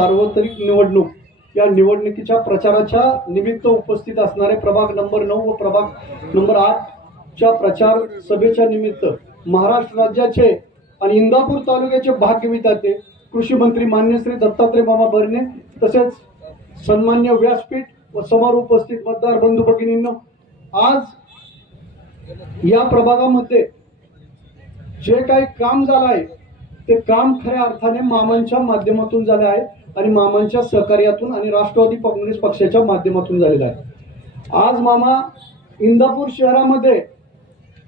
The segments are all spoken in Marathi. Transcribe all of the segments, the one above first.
सार्वत्रिक निवडणूक या निवडणुकीच्या प्रचाराच्या निमित्त उपस्थित असणारे प्रभाग नंबर 9 व प्रभाग नंबर 8 च्या प्रचार सभेच्या निमित्त महाराष्ट्र राज्याचे आणि इंदापूर तालुक्याचे भाग्यविधाते कृषी मंत्री मान्य श्री दत्तात्रय मामा भरणे तसेच सन्मान्य व्यासपीठ व समोर उपस्थित मतदार बंधू भगिनींनो, आज या प्रभागामध्ये जे काही काम झालं आहे ते काम खऱ्या अर्थाने मामांच्या माध्यमातून झाले आहे आणि मामांच्या सहकार्यातून आणि राष्ट्रवादी काँग्रेस पक्षाच्या माध्यमातून झालेला आहे। आज मामा इंदापूर शहरामध्ये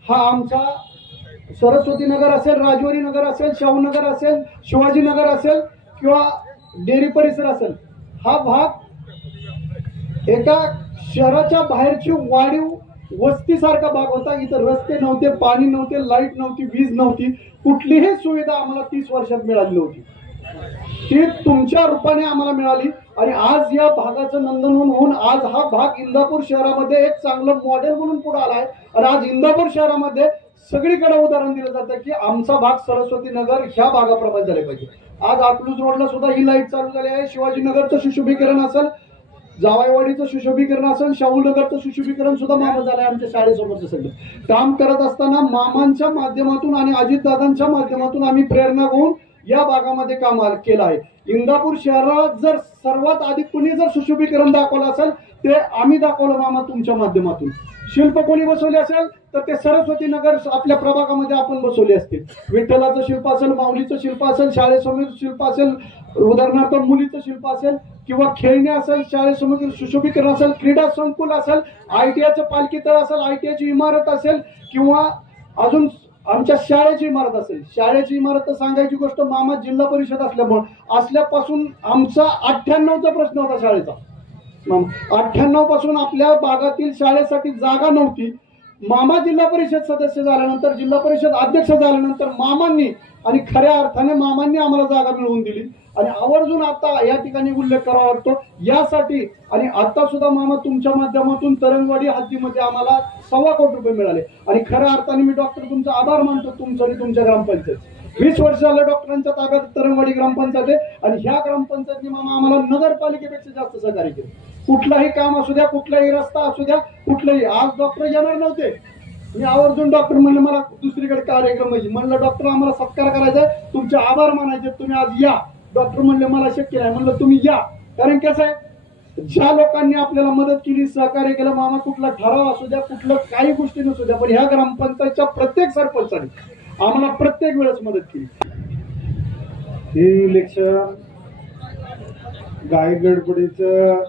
हा आमचा सरस्वती नगर असेल, राजवरी नगर असेल, शाहूनगर असेल, शिवाजी नगर असेल किंवा डेअरी परिसर असेल, हा भाग एका शहराच्या बाहेरची वाढीव वस्तीसारखा भाग होता। इथं रस्ते नव्हते, पाणी नव्हते, लाईट नव्हती, वीज नव्हती, कुठलीही सुविधा आम्हाला 30 वर्षात मिळाली नव्हती। ती तुमच्या रूपाने आम्हाला मिळाली आणि आज या भागाचं नंदनवन होऊन आज हा भाग इंदापूर शहरामध्ये एक चांगलं मॉडेल म्हणून पुढे आला आहे। आणि आज इंदापूर शहरामध्ये सगळीकडे उदाहरण दिलं जातं की आमचा भाग सरस्वती नगर ह्या भागाप्रमाणे झाले पाहिजे। आज अकलूज रोडला सुद्धा ही लाईट चालू झाली आहे। शिवाजीनगरचं सुशोभीकरण असेल, जावाईवाडीचं सुशोभीकरण असेल, शाहूनगरचं सुशोभीकरण सुद्धा मामा झालंय। आमच्या शाळेसमोरचं सगळं काम करत असताना मामांच्या माध्यमातून आणि अजितदादांच्या माध्यमातून आम्ही प्रेरणा घेऊन या भागामध्ये काम केलं आहे। इंदापूर शहरात जर सर्वात आधी कुणी जर सुशोभीकरण दाखवलं असेल ते आम्ही दाखवलं मामा तुमच्या माध्यमातून। शिल्प कोणी बसवले असेल तर ते सरस्वती नगर आपल्या प्रभागामध्ये आपण बसवले असतील। विठ्ठलाचं शिल्प असेल, माऊलीचं शिल्प असेल, शाळेसमोर शिल्प असेल, उदाहरणार्थ मुलीचं शिल्प असेल किंवा खेळणे असेल, शाळेसमोर सुशोभीकरण असेल, क्रीडा संकुल असेल, ITIचं पालखी तळ असेल, ITIची इमारत असेल किंवा अजून आमच्या शाळेची इमारत असेल। शाळेची इमारत सांगायची गोष्ट, मामा जिल्हा परिषद असल्यापासून आमचा 98चा प्रश्न होता शाळेचा। 98 पासून आपल्या भागातील शाळेसाठी जागा नव्हती। मामा जिल्हा परिषद सदस्य झाल्यानंतर, जिल्हा परिषद अध्यक्ष झाल्यानंतर मामांनी आणि खऱ्या अर्थाने मामांनी आम्हाला जागा मिळवून दिली आणि आवर्जून आता या ठिकाणी उल्लेख करावा वाटतो यासाठी। आणि आता सुद्धा मामा तुमच्या माध्यमातून तरंगवाडी हद्दीमध्ये आम्हाला ₹1.25 कोटी मिळाले आणि खऱ्या अर्थाने मी डॉक्टर तुमचा आभार मानतो, तुमचं आणि तुमच्या ग्रामपंचायत। 20 वर्ष झालं डॉक्टरांच्या ताब्यात तरंगवाडी ग्रामपंचायत आहे आणि ह्या ग्रामपंचायतने मामा आम्हाला नगरपालिकेपेक्षा जास्त सहकार्य केलं। कुठलाही काम असू द्या, कुठलाही रस्ता असू द्या, कुठलाही, आज डॉक्टर येणार नव्हते, मी आवर्जून डॉक्टर म्हणलं मला दुसरीकडे कार्यक्रम आहे, म्हणलं डॉक्टर आम्हाला सत्कार करायचा, तुमचे आभार मानायचे, तुम्ही आज या। डॉक्टर म्हणले मला शक्य नाही, म्हणलं तुम्ही या। कारण कसं आहे, ज्या लोकांनी आपल्याला मदत केली, सहकार्य केलं, मामा कुठला ठराव असू द्या, कुठलं काही गोष्टी नसू द्या, पण ह्या ग्रामपंचायतच्या प्रत्येक सरपंचाने आम्हाला प्रत्येक वेळेस मदत केली। हे इलेक्शन गाई गडबडीचं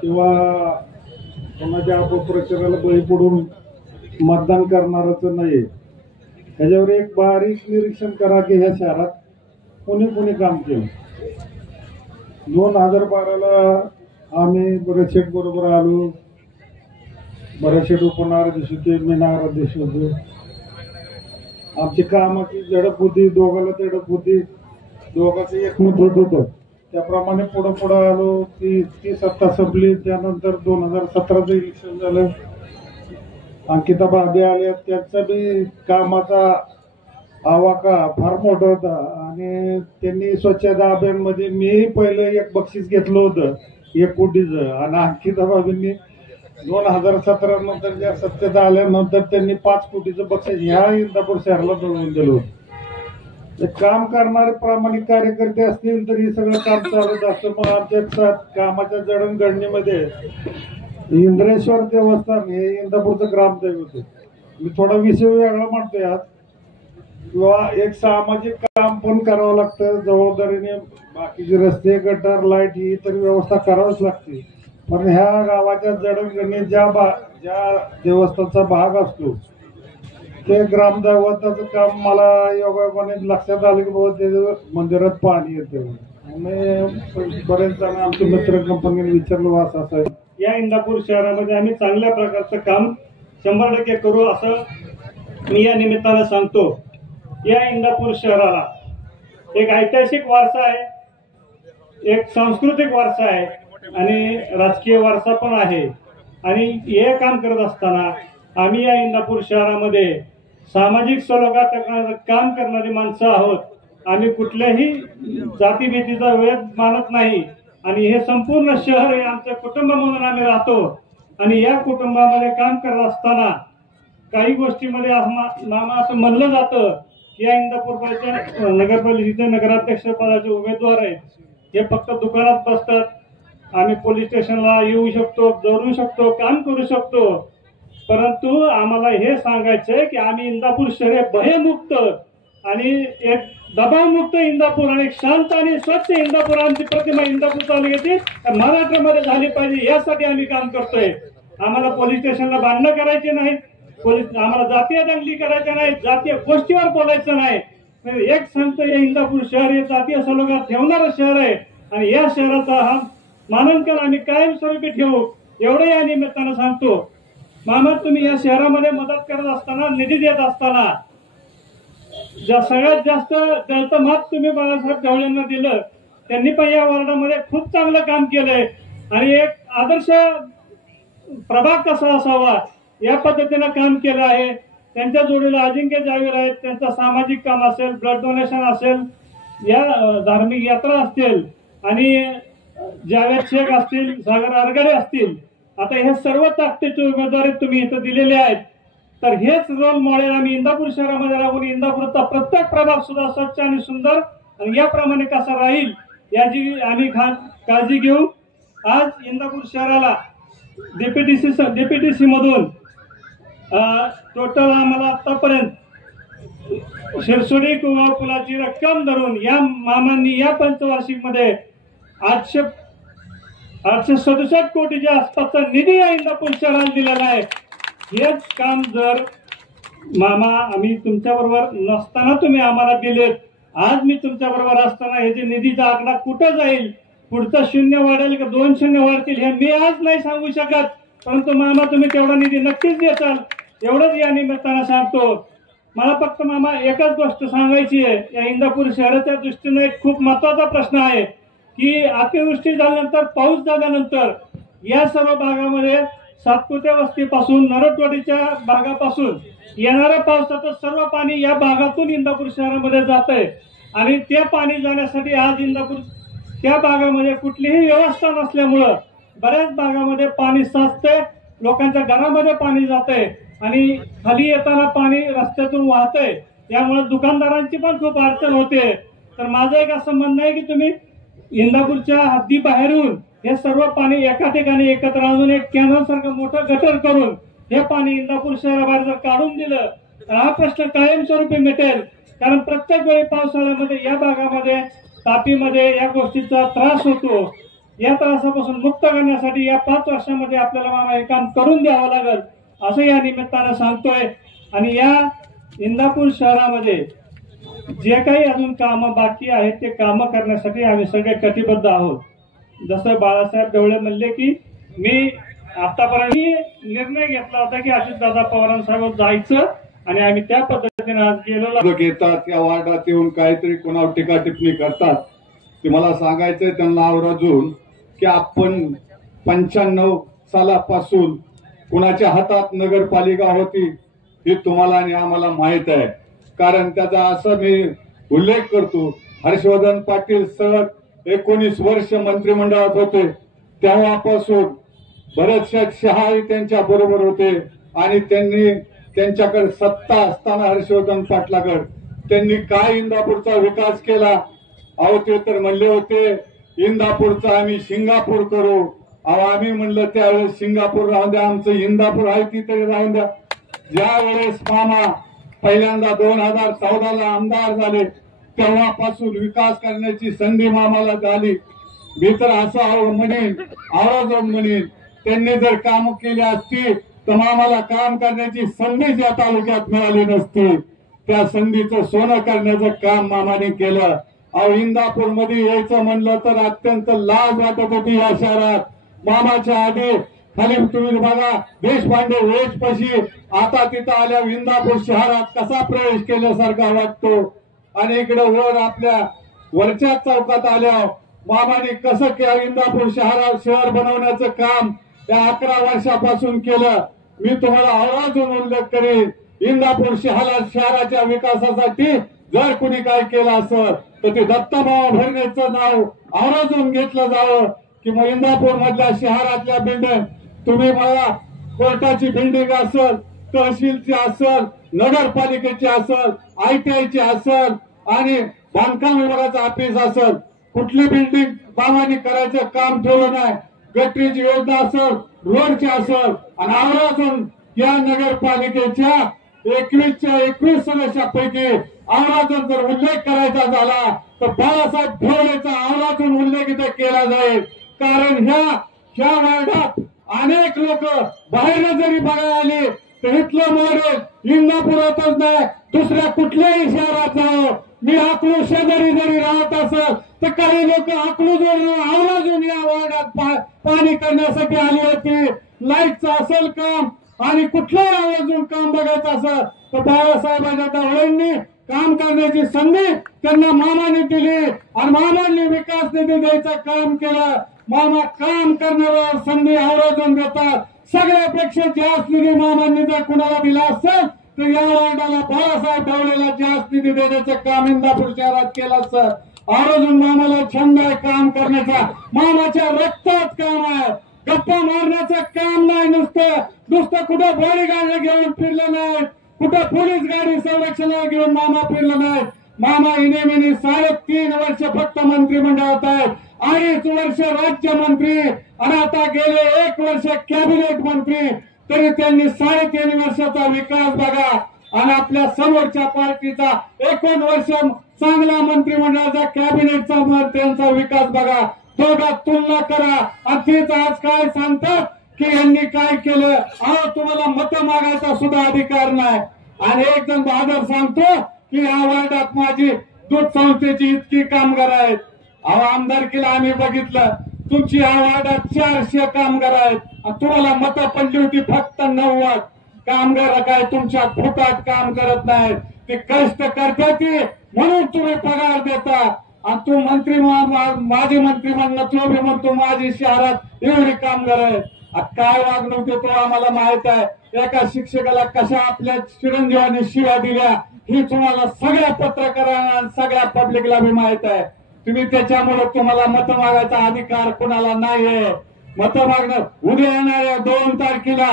किंवा कोणाच्या अपप्रचाराला बळी पडून मतदान करणारच नाही। ह्याच्यावर एक बारीक निरीक्षण करा की ह्या शहरात कोणी कोणी काम केलं। 2012ला आम्ही बरेचशेट बरोबर आलो, बरेचशेट उपनाराध्यक्ष होते, मी नगराध्यक्ष होतो। आमची कामाची झडप होती, दोघाला तडप होती, दोघांचं एकमत होत होतं, त्याप्रमाणे पुढं पुढं आलो। ती सत्ता संपली, त्यानंतर 2017चं इलेक्शन झालं, अंकिता भाभी आल्या, त्यांचा बी कामाचा आवाका फार मोठा होता आणि त्यांनी स्वच्छता अभियानमध्ये मी पहिलं एक बक्षीस घेतलं होतं 1 कोटीचं आणि अंकिता भाभींनी 2017 नंतर ज्या सत्तेत आल्यानंतर त्यांनी 5 कोटीचं बक्षीस ह्या इंदापूर शहराला मिळवून दिलं होतं। काम करणारे प्रामाणिक कार्यकर्ते असतील तर हे सगळं काम चालत असतं। मग आमच्या कामाच्या जडणघडणीमध्ये इंद्रेश्वर देवस्थान हे इंदापूरचं ग्रामदैवत आहे। मी थोडा विषय वेगळा म्हणतोय आज, किंवा एक सामाजिक काम पण करावं लागतं जबाबदारीने। बाकीचे रस्ते, गटर, लाईट ही तर व्यवस्था करावीच लागते, पण ह्या गावाच्या जडणघडणीत ज्या देवस्थानचा भाग असतो ते ग्रामदैवताचं काम मला योगायोगाने लक्षात आलं की बाबा ते मंदिरात पाणी येतं। बरेच जण आमचे मित्र कंपनीने विचारलं असं आहे। या इंदापूर शहरामध्ये आम्ही चांगल्या प्रकारचं काम 100% करू असं मी या निमित्तानं सांगतो। या इंदापूर शहराला एक ऐतिहासिक वारसा आहे, एक सांस्कृतिक वारसा आहे आणि राजकीय वारसा पण आहे। आणि हे काम करत असताना आम्ही या इंदापूर शहरामध्ये सामाजिक सलोखा काम करणारी माणसं आहोत आम्ही कुठल्याही जातीभीतीचा वेध मानत नाही आणि हे संपूर्ण शहर हे आमचं कुटुंब म्हणून आम्ही राहतो आणि या कुटुंबामध्ये काम करत असताना काही गोष्टीमध्ये मामा असं म्हणलं जातं की या इंदापूरच्या नगरपालिकेचे नगराध्यक्ष पदाचे उमेदवार आहेत हे फक्त दुकानात बसतात आम्ही पोलीस स्टेशनला येऊ शकतो जोडू शकतो काम करू शकतो परंतु आम्हाला हे सांगायचंय की आम्ही इंदापूर शहर भयमुक्त आणि एक दबावमुक्त इंदापूर आणि एक शांत आणि स्वच्छ इंदापूर आमची प्रतिमा इंदापूर तालुक्याची महाराष्ट्रामध्ये झाली पाहिजे यासाठी आम्ही काम करतोय आम्हाला पोलीस स्टेशनला भांडणं करायचे नाहीत पोलीस आम्हाला जातीय दंगली करायच्या नाही जातीय गोष्टीवर बोलायचं नाही एक सांगतो या इंदापूर शहर हे जातीय सलोखा ठेवणारं शहर आहे आणि या शहराचा हा मानांकन आम्ही कायमस्वरूपी ठेवू एवढं या निमित्तानं सांगतो मामा तुम्ही या शहरामध्ये मदत करत असताना निधी देत असताना सगळ्यात जास्त त्याचं मत तुम्ही बाळासाहेब ढवळेंना दिलं त्यांनी पण या वॉर्डामध्ये खूप चांगलं काम केलंय आणि एक आदर्श प्रभाग कसा असावा या पद्धतीनं काम केलं आहे त्यांच्या जोडीला अजिंक्य जावीर आहेत त्यांचं सामाजिक काम असेल ब्लड डोनेशन असेल या धार्मिक यात्रा असतील आणि जावेद शेख असतील सागर आरगडे असतील आता हे सर्व ताकदीचे उमेदवारी तुम्ही इथं दिलेले आहेत तर हेच रोल मॉडेल आम्ही इंदापूर शहरामध्ये राहून इंदापूरचा प्रत्येक प्रभाग सुद्धा स्वच्छ आणि सुंदर आणि याप्रमाणे कसा राहील याची आम्ही काळजी घेऊ आज इंदापूर शहराला डीपीटीसी मधून टोटल आम्हाला आतापर्यंत शिरसोडी कुवा पुलाची रक्कम धरून या मामांनी या पंचवार्षिक मध्ये 867 कोटीच्या आसपासचा निधी या इंदापूर शहराला दिलेला आहे हेच काम जर मामा आम्ही तुमच्या बरोबर नसताना तुम्ही आम्हाला दिलेत आज मी तुमच्या बरोबर असताना ह्याचे निधीचा आकडा कुठं जाईल पुढचा 0 वाढेल का 2 शून्य वाढतील हे मी आज नाही सांगू शकत परंतु मामा तुम्ही तेवढा निधी नक्कीच देताल एवढंच या निमित्तानं सांगतो मला फक्त मामा एकच गोष्ट सांगायची आहे या इंदापूर शहराच्या दृष्टीने एक खूप महत्वाचा प्रश्न आहे की अतिवृष्टी झाल्यानंतर पाऊस झाल्यानंतर या सर्व भागामध्ये सातपुते वस्तीपासून नरटवाडीच्या भागापासून येणाऱ्या पावसाचं सर्व पाणी या भागातून इंदापूर शहरामध्ये जात आहे आणि ते पाणी जाण्यासाठी आज इंदापूर त्या भागामध्ये कुठलीही व्यवस्था नसल्यामुळं बऱ्याच भागामध्ये पाणी साचतंय लोकांच्या घरामध्ये पाणी जातंय आणि खाली येताना पाणी रस्त्यातून वाहतंय त्यामुळे दुकानदारांची पण खूप अडचण होते तर माझं एक असं म्हणणं आहे की तुम्ही इंदापूरच्या हद्दीबाहेरून हे सर्व पाणी एका ठिकाणी एकत्र आणून एक कॅनल सारखं मोठं गटर करून हे पाणी इंदापूर शहराबाहेर जर काढून दिलं तर हा प्रश्न कायमस्वरूपी मिटेल कारण प्रत्येक वेळी पावसाळ्यामध्ये या भागामध्ये तापीमध्ये या गोष्टीचा त्रास होतो या त्रासापासून मुक्त करण्यासाठी या 5 वर्षामध्ये आपल्याला मामा हे काम करून द्यावं लागेल असं या निमित्तानं सांगतोय आणि या इंदापूर शहरामध्ये जे काही अजून कामं बाकी आहेत ते कामं करण्यासाठी आम्ही सगळे कटिबद्ध आहोत जसं बाळासाहेब ढवळे म्हणले की मी आतापर्यंत निर्णय घेतला होता की अजितदादा पवारांसोबत जायचं आणि आम्ही त्या पद्धतीने आज गेलो घेतात या वार्डात येऊन काहीतरी कोणावर टीका टिप्पणी करतात ते मला सांगायचंय त्यांना आवर्जून की आपण 95 सालापासून कुणाच्या हातात नगरपालिका होती हे तुम्हाला आणि आम्हाला माहित आहे कारण त्याचा असं मी उल्लेख करतो हर्षवर्धन पाटील सलग 19 वर्ष मंत्रिमंडळात होते तेव्हापासून बरेचशा शहा त्यांच्या बरोबर होते आणि त्यांनी त्यांच्याकडे सत्ता असताना हर्षवर्धन पाटलाकडे त्यांनी काय इंदापूरचा विकास केला अहो ते तर म्हणले होते इंदापूरचा आम्ही सिंगापूर करू अहो आम्ही म्हणलं त्यावेळेस सिंगापूर राहून द्या आमचं इंदापूर आहे ती तरी राहून द्या ज्या वेळेस मामा पहिल्यांदा 2014ला आमदार झाले तेव्हापासून विकास करण्याची संधी मामाला झाली मी तर असं म्हणेन आवर्जून म्हणेन त्यांनी जर काम केली असती तर मामाला काम करण्याची संधी या तालुक्यात मिळाली नसती त्या संधीचं सोनं करण्याचं काम मामाने केलं अहो इंदापूर मध्ये यायचं म्हणलं तर अत्यंत लाज वाटत होती या शहरात मामाच्या आधी खाली तुम्ही बघा देशपांडे वेशपाशी आता तिथं आल्या इंदापूर शहरात कसा प्रवेश केल्यासारखा वाटतो आणि इकडे वर आपल्या वरच्या चौकात आल्या मामाने कसं केलं इंदापूर शहर बनवण्याचं काम या 11 वर्षापासून केलं मी तुम्हाला आवर्जून उल्लेख करेन इंदापूर शहराच्या विकासासाठी जर कुणी काय केलं असेल तर ते दत्ताभाऊ भरणेचं नाव आवर्जून घेतलं जावं की मग इंदापूर मधल्या शहरातल्या बिल्डिंग तुम्ही मला कोर्टाची बिल्डिंग असेल, तहसीलची असेल, नगरपालिकेची असेल, ITI असेल आणि बांधकाम विभागाचं ऑफिस असेल, कुठली बिल्डिंग बाबांनी करायचं काम ठेवलं नाही. गटरीची योजना असेल, रोडची असेल आणि आवर्जून या नगरपालिकेच्या 21 सदस्यापैकी आवर्जून जर उल्लेख करायचा झाला तर बाळासाहेब ढवळेचा आवर्जून उल्लेख इथे केला जाईल. कारण ह्या वार्डात अनेक लोक बाहेर जरी बघायला आले तर इथलं मॉडेल इंदापुरातच नाही दुसऱ्या कुठल्याही शहरात जावं. मी अकलूज शेजारी जरी राहत असेल तर काही लोक अकलूजवरून आवर्जून या वार्डात पाणी करण्यासाठी आली होती. लाईटचं असेल काम आणि कुठलंही आवर्जून काम बघायचं असेल तर बाळासाहेबांच्या ढवळेंनी काम करण्याची संधी त्यांना मामाने दिली आणि मामांनी विकास निधी द्यायचं काम केलं. मामा काम करण्यावर संधी आवर्जून देतात. सगळ्यापेक्षा जास्त निधी मामांनी जर कुणाला दिला असेल तर या वार्डाला बाळासाहेब ढवळेला जास्त निधी देण्याचं काम इंदापूर शहरात केलं सर. आवर्जून मामाला छंद आहे काम करण्याचा. मामाच्या रक्तात काम आहे. गप्पा मारण्याचं काम नाही. नुसतं कुठं बॉडीगार्ड घेऊन फिरलं नाही, कुठं पोलीस गाडी संरक्षणाला घेऊन मामा फिरलं नाही. मामा इनेमिनी 3.5 वर्ष फक्त मंत्रिमंडळात आहेत, 2.5 वर्ष राज्यमंत्री आणि आता गेले 1 वर्ष कॅबिनेट मंत्री. तरी त्यांनी 3.5 वर्षाचा विकास बघा आणि आपल्या समोरच्या पार्टीचा 1 वर्ष चांगला मंत्रिमंडळाचा कॅबिनेटचा त्यांचा विकास बघा. दोघात तुलना करा आणि तेच आज काय सांगतात की यांनी काय केलं. अहो तुम्हाला मतं मागायचा सुद्धा अधिकार नाही. आणि एक जण बहादर सांगतो की या वार्डात माझी दूध संस्थेची इतकी कामगार आहेत. अहो आमदारकीला आम्ही बघितलं तुमची या वार्डात 400 कामगार आहेत आणि तुम्हाला मतं पडली होती फक्त 90. कामगार काय तुमच्या फुटात काम करत नाहीत, ते कष्ट करतात म्हणून तुम्ही पगार देता. आणि तू मंत्री माझे मंत्री म्हणणं तो बी म्हणतो माझी शहरात एवढी कामगार आहेत. काय वागणूक देतो आम्हाला माहित आहे. एका शिक्षकाला कशा आपल्या चिरंजीवांनी शिव्या दिल्या ही तुम्हाला सगळ्या पत्रकारांना सगळ्या पब्लिकला बी माहित आहे. तुम्ही त्याच्यामुळे तुम्हाला मतं मागायचा अधिकार कोणाला नाहीये. मतं मागणं उद्या येणाऱ्या 2 तारखेला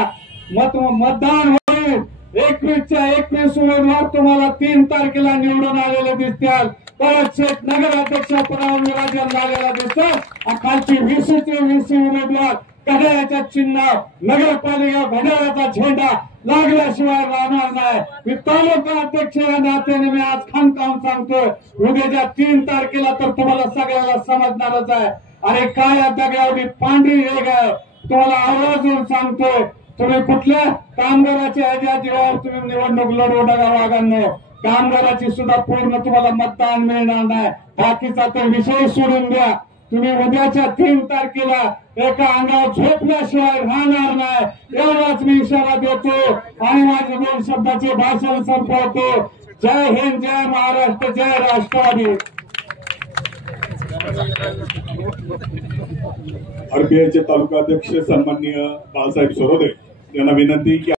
मतदान होईल. 21च्या 21 उमेदवार तुम्हाला 3 तारखेला निवडून आलेले दिसतील. परत शेठ नगराध्यक्ष पदावर विराजमान झालेला दिसतात आणि खालची 20 उमेदवार घड्याळाच्या चिन्ह नगरपालिका घड्याळाचा झेंडा लागल्याशिवाय राहणार नाही. मी तालुका अध्यक्ष या नात्याने मी आज खानकावून सांगतोय उद्याच्या 3 तारखेला तर तुम्हाला सगळ्याला समजणारच आहे. अरे काय या दगडावरी पांढरी रेग आहे. तुम्हाला आवर्जून सांगतोय तुम्ही कुठल्या कामगाराच्या ह्याच्या जीवावर तुम्ही निवडणूक लढवू नका वागांनो. कामगाराची सुद्धा पूर्ण तुम्हाला मतदान मिळणार नाही. बाकीचा तर विषय सोडून द्या. तुम्ही उद्याच्या 3 तारखेला एका अंगावर झोपल्याशिवाय राहणार नाही एवढाच मी इशारा देतो आणि माझे 2 शब्दाचे भाषण संपवतो. जय हिंद, जय महाराष्ट्र, जय राष्ट्रवादी. RPIचे तालुका अध्यक्ष सन्माननीय बाळासाहेब सरोदे यांना विनंती की